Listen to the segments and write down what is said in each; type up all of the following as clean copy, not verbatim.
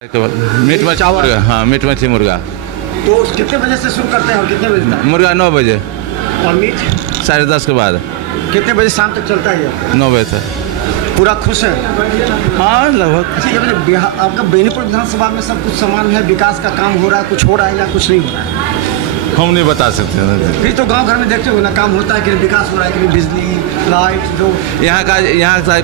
Meet मछली मुर्गा, हाँ मीट मछली मुर्गा। तो कितने बजे से शुरू करते हैं और कितने बजे तक? मुर्गा 9 बजे, और मीट 10:30 के बाद कितने बजे शाम तक चलता है ये? 9 बजे तक। पूरा खुश है? हाँ लगभग। अच्छा, ये बताइए, बिहार आपका बेनीपुर विधानसभा में सब कुछ समान है, विकास का काम हो रहा है, कुछ हो रहा है या कुछ नहीं हो रहा है? हम नहीं बता सकते। फिर तो गांव घर में देखते हो ना, काम होता है कि नहीं, विकास हो रहा है कि नहीं, बिजली लाइट जो यहाँ का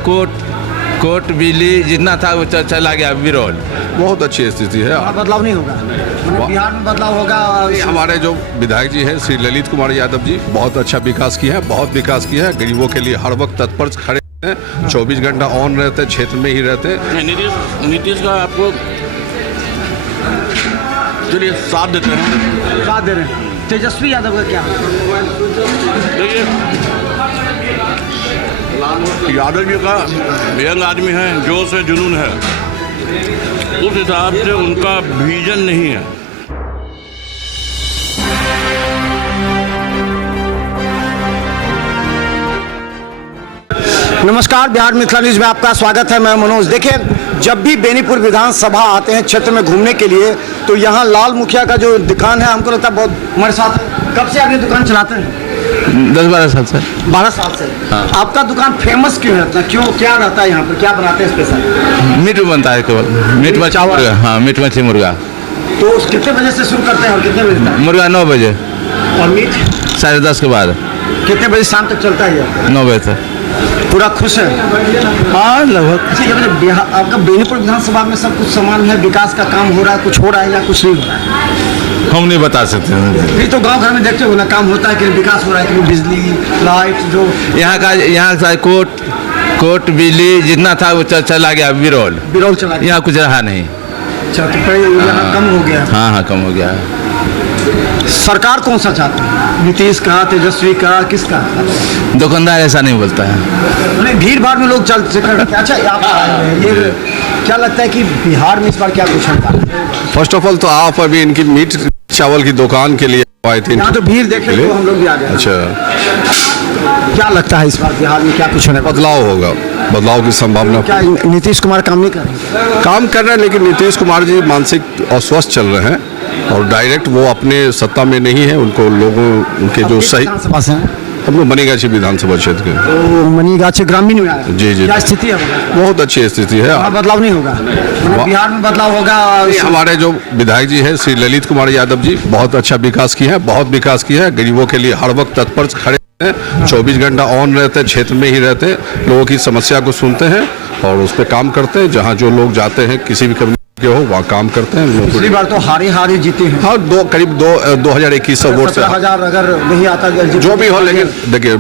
कोर्ट बिजली जितना था वो चला गया बिरौल। बहुत अच्छी स्थिति है। वहाँ बदलाव नहीं होगा, मतलब बिहार में बदलाव होगा। हमारे जो विधायक जी हैं श्री ललित कुमार यादव जी बहुत अच्छा विकास किया है, बहुत विकास किया है। गरीबों के लिए हर वक्त तत्पर खड़े हैं, 24 घंटा ऑन रहते हैं, क्षेत्र में ही रहते हैं। नीतीश का आपको चलिए साथ देते हैं, साथ दे रहे हैं। तेजस्वी यादव का क्या? देखिए यादव जी का यंग आदमी है, जोश है, जुनून है, उस हिसाब से उनका विजन नहीं है। नमस्कार, बिहार मिथिला न्यूज में आपका स्वागत है। मैं मनोज। देखिए, जब भी बेनीपुर विधानसभा आते हैं क्षेत्र में घूमने के लिए, तो यहाँ लाल मुखिया का जो दुकान है, हमको लगता है बहुत हमारे साथ है। कब से आप ये दुकान चलाते हैं? 10-12 साल से। 12 साल से। हाँ। आपका दुकान फेमस क्यों है इतना? क्यों, क्या रहता है यहाँ पर, क्या बनाते हैं स्पेशल? मीट बनता है केवल, मीट मछली मुर्गा, हाँ मीट मछली मुर्गा। तो कितने बजे से शुरू करते हैं और कितने बजे तक? मुर्गा 9 बजे, और मीट 10:30 के बाद कितने बजे शाम तक चलता है ये? 9 बजे तक। पूरा खुश है? हाँ लगभग। अच्छा, ये बताइए, बिहार आपका बेनीपुर विधानसभा में सब कुछ समान है, विकास का काम हो रहा है, कुछ हो रहा है या कुछ नहीं हो रहा है? हम नहीं बता सकते। फिर तो गांव घर में देखते हो ना, काम होता है कि नहीं, विकास हो रहा है कि नहीं, बिजली लाइट जो यहाँ का कोर्ट बिजली जितना था वो चला गया बिरौल। चला गया। यहाँ कुछ रहा नहीं। अच्छा, तो फिर यहाँ कम हो गया। हाँ कम हो गया है। सरकार कौन सा चाहते हैं? नीतीश का, तेजस्वी का, किसका? दुकानदार ऐसा नहीं बोलता है। नहीं, भीड़ भाड़ में लोग चल। अच्छा, आप ये क्या लगता है कि बिहार में इस बार क्या कुछ होगा? फर्स्ट ऑफ ऑल तो आप अभी इनकी मीट चावल की दुकान के लिए आए थे। यहाँ तो भीड़ देखे तो हम लोग भी आ गए। अच्छा, क्या लगता है इस बार बिहार में क्या कुछ होने? बदलाव होगा, बदलाव की संभावना। क्या नीतीश कुमार काम नहीं कर रहे? काम कर रहे हैं, लेकिन नीतीश कुमार जी मानसिक अस्वस्थ चल रहे हैं और डायरेक्ट वो अपने सत्ता में नहीं है। उनको लोगों उनके जो सही विधानसभा से हैं? हम लोग मनीगाछी विधानसभा क्षेत्र के। तो मनीगाछी ग्रामीण में आया। जी। क्या स्थिति है? बहुत अच्छी स्थिति है। वहाँ बदलाव नहीं होगा, मतलब बिहार में बदलाव होगा। हमारे जो विधायक जी हैं श्री ललित कुमार यादव जी बहुत अच्छा विकास किया है, बहुत विकास किया है। गरीबों के लिए हर वक्त तत्पर खड़े हैं, 24 घंटा ऑन रहते हैं, क्षेत्र में ही रहते हैं, लोगों की समस्या को सुनते हैं और उस पर काम करते हैं। जहाँ जो लोग जाते हैं, किसी भी कम्युनिटी के हो, वहाँ काम करते हैं। पिछली बार तो हारी जीते हैं। हाँ, करीब 2100 वोट से 17,000 अगर नहीं आता जो भी हो। लेकिन देखिए,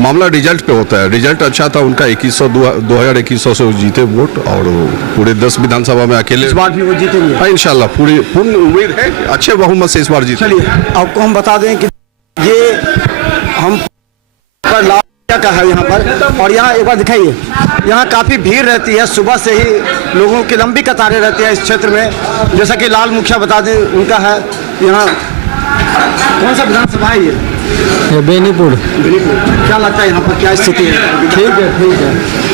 मामला रिजल्ट पे होता है। रिजल्ट अच्छा था उनका, 2100 से वो जीते वोट, और पूरे 10 विधानसभा में अकेले। इस बार भी वो जीतेंगे? हाँ, इंशाल्लाह पूर्ण उम्मीद है कि अच्छे बहुमत से इस बार जीते। चलिए, आपको हम बता दें कि ये हम पर लाल का है यहाँ पर, और यहाँ एक बार दिखाइए, यहाँ काफ़ी भीड़ रहती है। सुबह से ही लोगों की लंबी कतारें रहती है इस क्षेत्र में। जैसा कि लाल मुखिया बता दें, उनका है यहाँ। कौन सा विधानसभा है ये? बेनीपुर। क्या लगता है यहाँ पर क्या स्थिति है? ठीक है।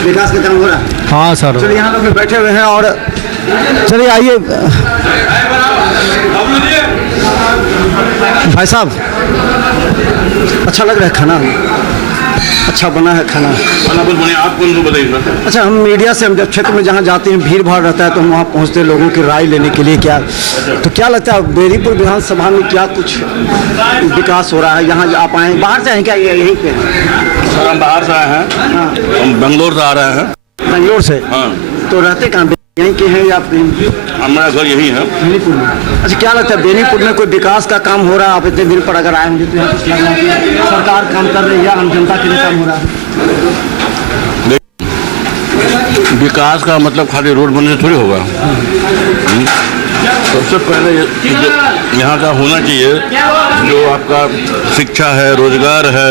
विकास का काम हो रहा है? हाँ सर। चलिए, यहाँ लोग बैठे हुए हैं और चलिए आइए भाई साहब, अच्छा लग रहा है खाना? अच्छा बना है खाना? कुछ बने, आप कौन को बताइए। अच्छा, हम मीडिया से, हम जब क्षेत्र में जहाँ जाते हैं, भीड़ भाड़ रहता है, तो हम वहाँ पहुँचते हैं लोगों की राय लेने के लिए। क्या तो क्या लगता है बेनीपुर विधानसभा में क्या कुछ विकास हो रहा है? यहाँ आप आए, बाहर से हैं क्या? यहीं पे सर हम बाहर से आए हैं। हाँ, हम बेंगलोर से आ रहे हैं। बेंगलोर से? हाँ। तो रहते कहाँ, यहीं के हैं या हमारा घर यही है, बेनीपुर में? अच्छा, क्या लगता है बेनीपुर में कोई विकास का काम हो रहा है? आप इतने दिन पर अगर आए होंगे तो यहाँ कुछ लग रहा है कि सरकार काम कर रही है या आम जनता के लिए काम हो रहा है? विकास का मतलब खाली रोड बनने से थोड़ी होगा। सबसे पहले यहाँ का होना चाहिए जो आपका शिक्षा है, रोजगार है,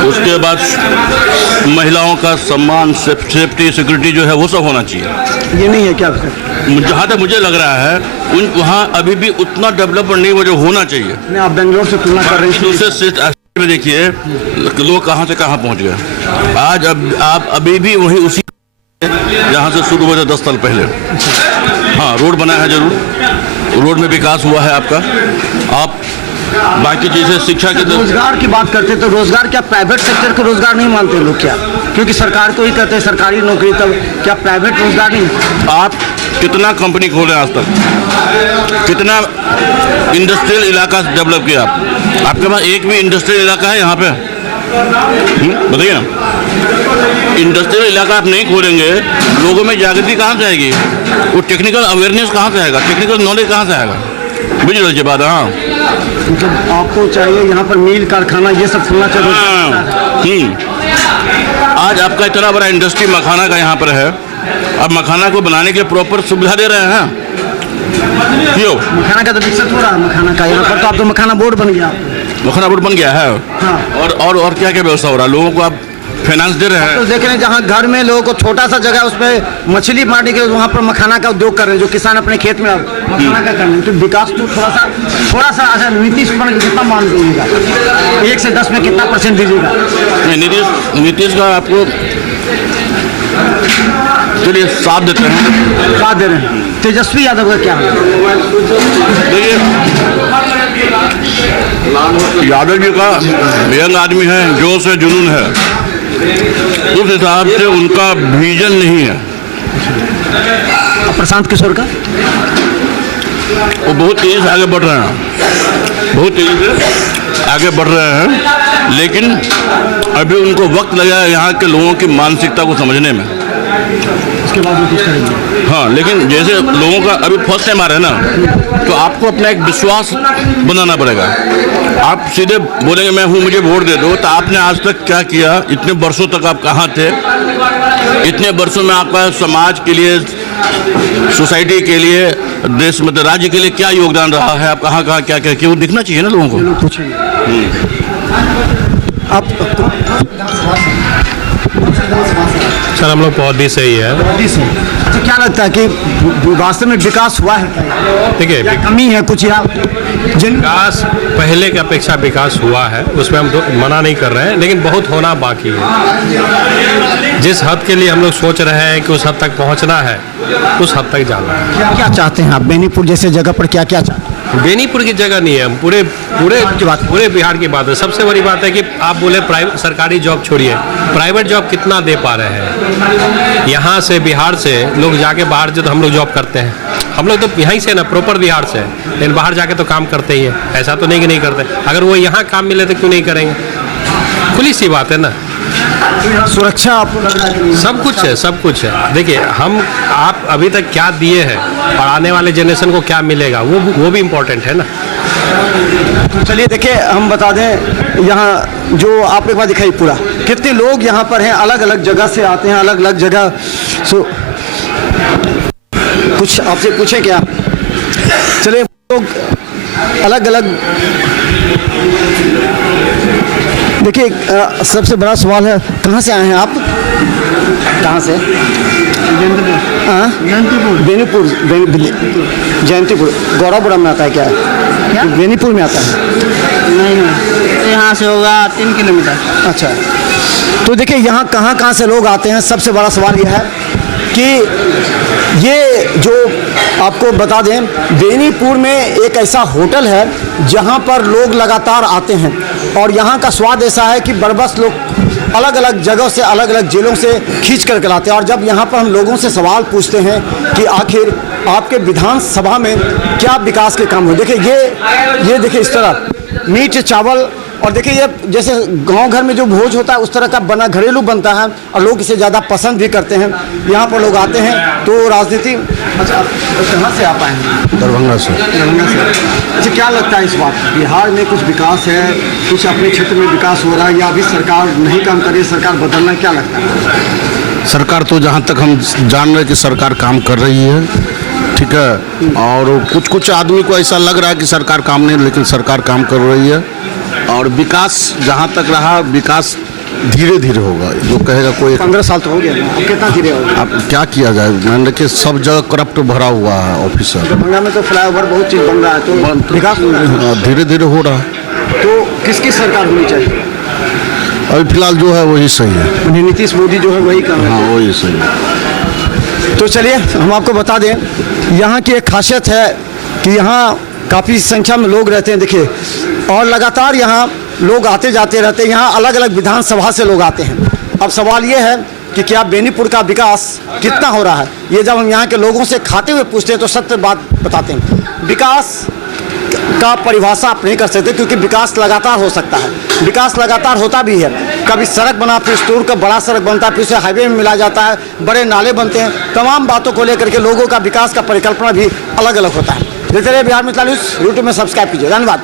उसके बाद महिलाओं का सम्मान, सेफ्टी, सिक्योरिटी जो है वो सब होना चाहिए। ये नहीं है क्या? जहाँ तक मुझे लग रहा है वहाँ अभी भी उतना डेवलपमेंट नहीं वो जो होना चाहिए। नहीं, आप बेंगलोर से तुलना कर रहे हैं। दूसरे स्टेट में देखिए लोग कहाँ से कहाँ पहुँच गए। आज अब आप अभी भी वही उसी यहाँ से शुरू हुआ था 10 साल पहले। हाँ, रोड बना है जरूर, रोड में विकास हुआ है आपका। आप बाकी चीज़ें शिक्षा के रोजगार की बात करते तो रोजगार क्या प्राइवेट सेक्टर को रोजगार नहीं मानते लोग क्या? क्योंकि सरकार को ही करते हैं सरकारी नौकरी, तब क्या प्राइवेट रोजगार नहीं? आप कितना कंपनी खोले आज तक, कितना इंडस्ट्रियल इलाका डेवलप किया आपके पास एक भी इंडस्ट्रियल इलाका है यहाँ पे? बताइए ना। इंडस्ट्रियल इलाका आप नहीं खोलेंगे, लोगों में जागृति कहाँ से आएगी? वो टेक्निकल अवेयरनेस कहाँ से आएगा? टेक्निकल नॉलेज कहाँ से आएगा? बुझ रहे बात? हाँ, मतलब आपको चाहिए यहाँ पर मिल कारखाना ये सब खुलना चाहिए। आज आपका इतना बड़ा इंडस्ट्री मखाना का यहाँ पर है, अब मखाना को बनाने के लिए प्रॉपर सुविधा दे रहे हैं। क्यों? मखाना का तो विकसित हो रहा है, मखाना का यहाँ पर तो आप तो मखाना बोर्ड बन गया। मखाना बोर्ड बन गया है। हाँ। और क्या क्या व्यवस्था हो रहा है? लोगों को आप फाइनेंस दे रहे हैं। तो देख रहे हैं जहाँ घर में लोगों को छोटा सा जगह उसमें मछली मारने के वहाँ पर मखाना का उद्योग कर रहे हैं, जो किसान अपने खेत में मखाना का कर रहे हैं। तो विकास तो थोड़ा सा अच्छा नीतीश कुमार कितना मान दीजिएगा? 1 से 10 में कितना % दीजिएगा? नहीं, नीतीश का आपको चलिए 7 देते हैं। 7 दे रहे हैं। तेजस्वी यादव का क्या है? देखिए, यादव जी का यंग आदमी है, जोश है, जुनून है, उस हिसाब से उनका विजन नहीं है। प्रशांत किशोर का वो बहुत तेज़ी से आगे बढ़ रहे हैं, बहुत तेज़ी से आगे बढ़ रहे हैं, लेकिन अभी उनको वक्त लगा है यहाँ के लोगों की मानसिकता को समझने में। उसके बाद वो कुछ करेंगे। हाँ, लेकिन जैसे लोगों का अभी फर्स्ट टाइम आ रहा है ना, तो आपको अपना एक विश्वास बनाना पड़ेगा। आप सीधे बोलेंगे मैं हूँ, मुझे वोट दे दो, तो आपने आज तक क्या किया? इतने वर्षों तक आप कहाँ थे? इतने वर्षों में आपका समाज के लिए, सोसाइटी के लिए, देश में, राज्य के लिए क्या योगदान रहा है? आप कहाँ कहाँ क्या क्या किया? वो दिखना चाहिए ना लोगों को। आप सर हम लोग बहुत ही सही है। अच्छा, क्या लगता है कि वास्तव में विकास हुआ है क्या? देखिए, कमी है कुछ या विकास पहले की अपेक्षा विकास हुआ है, उसमें हम मना नहीं कर रहे हैं, लेकिन बहुत होना बाकी है। जिस हद के लिए हम लोग सोच रहे हैं कि उस हद तक पहुंचना है, उस हद तक जाना है। क्या क्या चाहते हैं आप बेनीपुर जैसे जगह पर? क्या क्या चाहते हैं? बेनीपुर की जगह नहीं है, हम पूरे बिहार की बात है। सबसे बड़ी बात है कि आप बोले प्राइवेट सरकारी जॉब छोड़िए, प्राइवेट जॉब कितना दे पा रहे हैं? यहाँ से बिहार से लोग जाके बाहर जो, तो हम लोग जॉब करते हैं, हम लोग तो यहीं से ना, प्रॉपर बिहार से, लेकिन बाहर जाके तो काम करते ही हैं। ऐसा तो नहीं कि नहीं करते। अगर वो यहाँ काम मिले तो क्यों नहीं करेंगे? खुली सी बात है ना। सुरक्षा आपको लग रहा है? सब कुछ है, सब कुछ है। देखिए, आप अभी तक क्या दिए हैं और आने वाले जनरेशन को क्या मिलेगा, वो भी इम्पोर्टेंट है ना। चलिए देखिए, हम बता दें यहाँ जो आप एक बार दिखाई पूरा कितने लोग यहाँ पर हैं, अलग अलग जगह से आते हैं, अलग अलग जगह। कुछ आपसे पूछे क्या? चलिए, लोग अलग अलग। देखिए, सबसे बड़ा सवाल है, कहाँ से आए हैं आप? कहाँ से? बेनीपुर। जयंतीपुर गौरवपुरा में आता है क्या? बेनीपुर में आता है? नहीं, यहाँ से होगा 3 किलोमीटर। अच्छा, तो देखिए यहाँ कहाँ से लोग आते हैं। सबसे बड़ा सवाल यह है कि ये जो आपको बता दें, बेनीपुर में एक ऐसा होटल है जहाँ पर लोग लगातार आते हैं और यहाँ का स्वाद ऐसा है कि बरबस लोग अलग अलग जगहों से, अलग अलग जिलों से खींच कर लाते हैं। और जब यहाँ पर हम लोगों से सवाल पूछते हैं कि आखिर आपके विधानसभा में क्या विकास के काम हुए, देखिए ये देखिए इस तरह मीट चावल, और देखिए ये जैसे गांव घर में जो भोज होता है उस तरह का बना घरेलू बनता है और लोग इसे ज़्यादा पसंद भी करते हैं। यहाँ पर लोग आते हैं तो राजनीति। अच्छा, आप कहाँ से आप आए हैं? दरभंगा से। दरभंगा से। अच्छा, क्या लगता है इस बात, बिहार में कुछ विकास है, कुछ अपने क्षेत्र में विकास हो रहा है, या अभी सरकार नहीं काम कर रही है, सरकार बदलना, क्या लगता है? सरकार तो जहाँ तक हम जान रहे हैं कि सरकार काम कर रही है, ठीक है। और कुछ आदमी को ऐसा लग रहा है कि सरकार काम नहीं, लेकिन सरकार काम कर रही है। और विकास जहाँ तक रहा, विकास धीरे धीरे होगा। जो कहेगा कोई 15 साल तो हो गया, अब कितना धीरे होगा? अब क्या किया जाए? मैंने देखिए सब जगह करप्ट भरा हुआ है ऑफिसर। दरभंगा में तो फ्लाईओवर बहुत चीज़ बन रहा है, तो विकास धीरे धीरे हो रहा है। तो किसकी सरकार होनी चाहिए? अभी फिलहाल जो है वही सही है। नीतीश मोदी जो है वही काम है। हाँ, वही सही है। तो चलिए हम आपको बता दें, यहाँ की एक खासियत है कि यहाँ काफ़ी संख्या में लोग रहते हैं, देखिए, और लगातार यहाँ लोग आते जाते रहते हैं। यहाँ अलग अलग विधानसभा से लोग आते हैं। अब सवाल ये है कि क्या बेनीपुर का विकास कितना हो रहा है, ये जब हम यहाँ के लोगों से खाते हुए पूछते हैं तो सत्य बात बताते हैं। विकास का परिभाषा आप नहीं कर सकते, क्योंकि विकास लगातार हो सकता है, विकास लगातार होता भी है। कभी सड़क बना, फिर स्टोर का बड़ा सड़क बनता है, फिर उसे हाईवे में मिला जाता है, बड़े नाले बनते हैं। तमाम बातों को लेकर के लोगों का विकास का परिकल्पना भी अलग अलग होता है। देखते रहिए बिहार मित्र न्यूज़, यूट्यूब में सब्सक्राइब कीजिए। धन्यवाद।